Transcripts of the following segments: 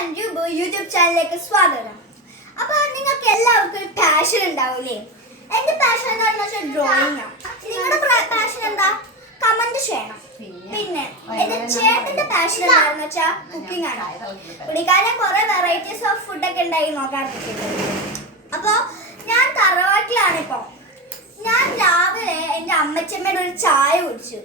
Sanju YouTube ചാനലിലേക്ക് സ്വാഗതം. അപ്പോൾ നിങ്ങൾക്ക് എല്ലാവർക്കും ഒരു പാഷൻ ഉണ്ടാവില്ലേ? എൻ്റെ പാഷൻ എന്താണെന്ന് വെച്ചാൽ ഡ്രോയിങ് ആണ്. നിങ്ങളുടെ പാഷൻ എന്താ? കമന്റ് ചെയ്യണം. പിന്നെ എൻ്റെ ചേട്ടൻ്റെ പാഷൻ എന്താണെന്ന് വെച്ചാൽ കുക്കിംഗ് ആണ്. പുള്ളിക്കാരൻ കുറേ വെറൈറ്റീസ് ഓഫ് ഫുഡൊക്കെ ഉണ്ടായി നോക്കാറുണ്ട്. അപ്പോൾ ഞാൻ തറവാട്ടിലാണിപ്പോൾ. ഞാൻ രാവിലെ എൻ്റെ അമ്മച്ചമ്മയുടെ ഒരു ചായ കുടിച്ചു.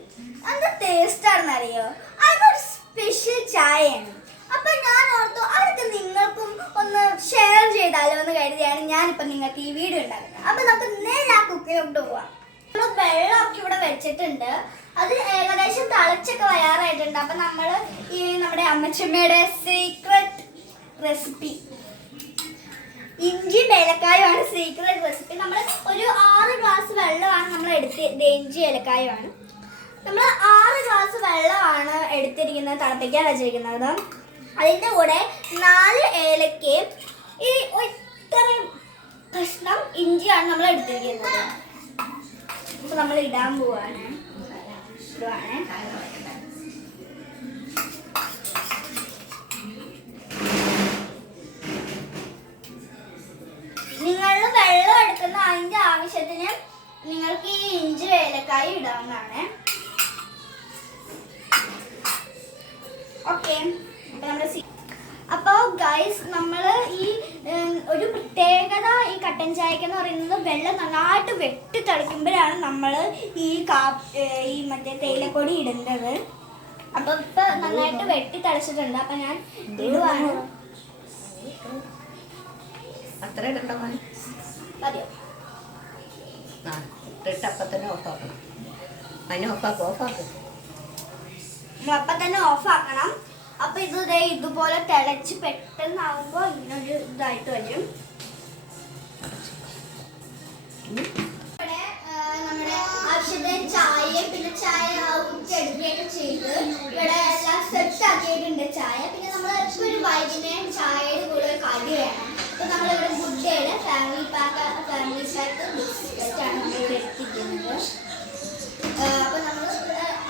എന്ത് ടേസ്റ്റാണെന്ന് അറിയോ? അതൊരു സ്പെഷ്യൽ ചായയാണ്. അപ്പൊ ഞാൻ ഓർത്തു അതൊക്കെ നിങ്ങൾക്കും ഒന്ന് ഷെയർ ചെയ്താലോ എന്ന് കരുതിയാണ് ഞാനിപ്പോ നിങ്ങൾക്ക് ഈ വീഡിയോ ഉണ്ടാക്കുന്നത്. അപ്പൊ നമുക്ക് നേരെ ആ കുക്കിലോട്ട് പോവാം. നമ്മൾ വെള്ളമൊക്കെ ഇവിടെ വെച്ചിട്ടുണ്ട്. അത് ഏകദേശം തിളച്ചൊക്കെ വരാറായിട്ടുണ്ട്. അപ്പൊ നമ്മൾ ഈ നമ്മുടെ അമ്മച്ചമ്മയുടെ സീക്രട്ട് റെസിപ്പി ഇഞ്ചി ഏലക്കായുമാണ് സീക്രട്ട് റെസിപ്പി. നമ്മൾ ഒരു 6 ഗ്ലാസ് വെള്ളമാണ് നമ്മൾ ഇഞ്ചി ഏലക്കായുമാണ്. നമ്മൾ 6 ഗ്ലാസ് വെള്ളമാണ് എടുത്തിരിക്കുന്നത്, തിളപ്പിക്കാൻ വെച്ചിരിക്കുന്നത്. അതിൻ്റെ കൂടെ 4 ഏലക്കയും ഈ ഇത്ര കഷ്ണം ഇഞ്ചിയാണ് നമ്മൾ എടുത്തിരിക്കുന്നത്. അപ്പോൾ നമ്മൾ ഇടാൻ പോവാണ്. നിങ്ങൾ വെള്ളം എടുക്കുന്ന അതിൻ്റെ ആവശ്യത്തിന് നിങ്ങൾക്ക് ഈ ഇഞ്ചി ഏലക്കായ ഇടാവുന്നതാണ്. ഓക്കെ, അപ്പോൾ ഗൈസ് നമ്മൾ ഈ ഒരു പ്രത്യേകത ഈ കട്ടൻ ചായക്ക് എന്ന് പറയുന്നത് വെള്ളം നന്നായിട്ട് വെട്ടി തിളയ്ക്കുമ്പോഴാണ് നമ്മൾ ഈ മറ്റേ തേയിലപ്പൊടി ഇടുന്നത്. അപ്പോൾ ഇപ്പോൾ നന്നായിട്ട് വെട്ടി തിളച്ചിട്ടുണ്ട്. അപ്പം ഞാൻ ഇടുവാണ്. മതിയോ? നമ്മളപ്പം തന്നെ ഓഫാക്കണം. അപ്പൊ ഇതുപോലെ തിളച്ച് പെട്ടെന്നാവുമ്പോ ഇങ്ങനൊരു ഇതായിട്ട് വരും. നമ്മുടെ ആവശ്യത്തിന് ചായ, പിന്നെ ചായ ഊറ്റിയെടുക്കുകയൊക്കെ ചെയ്ത് ഇവിടെ എല്ലാം സെറ്റ് ആക്കിയിട്ടുണ്ട് ചായ. പിന്നെ നമ്മൾ ഒരു വൈകുന്നേരം ചായയുടെ കൂടെ കടി വേണം. അപ്പൊ നമ്മളിവിടെ ഗുഡ്ഡയുടെ ഫാമിലി പാക്ക് ബിസ്ക്കറ്റാണ് നമ്മളിവിടെ എടുത്തിരിക്കുന്നത്. അപ്പൊ നമ്മൾ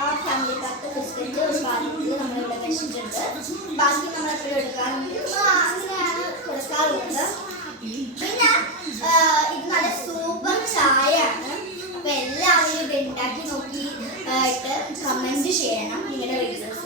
ആ ഫാമിലി പാക്ക് ബിസ്ക്കറ്റ് ഒരു പാത്രത്തിൽ നമ്മളിവിടെ വെച്ചിട്ടുണ്ട്. ബാക്കി നമ്മൾ എപ്പോഴും എടുക്കാറുണ്ട്. അങ്ങനെയാണ് കൊടുക്കാറുള്ളത്. പിന്നെ ഇത് നല്ല സൂപ്പർ ചായയാണ്. അപ്പൊ എല്ലാവരും ഇത് ഉണ്ടാക്കി നോക്കി കമന്റ് ചെയ്യണം നിങ്ങളുടെ വീഡിയോസ്.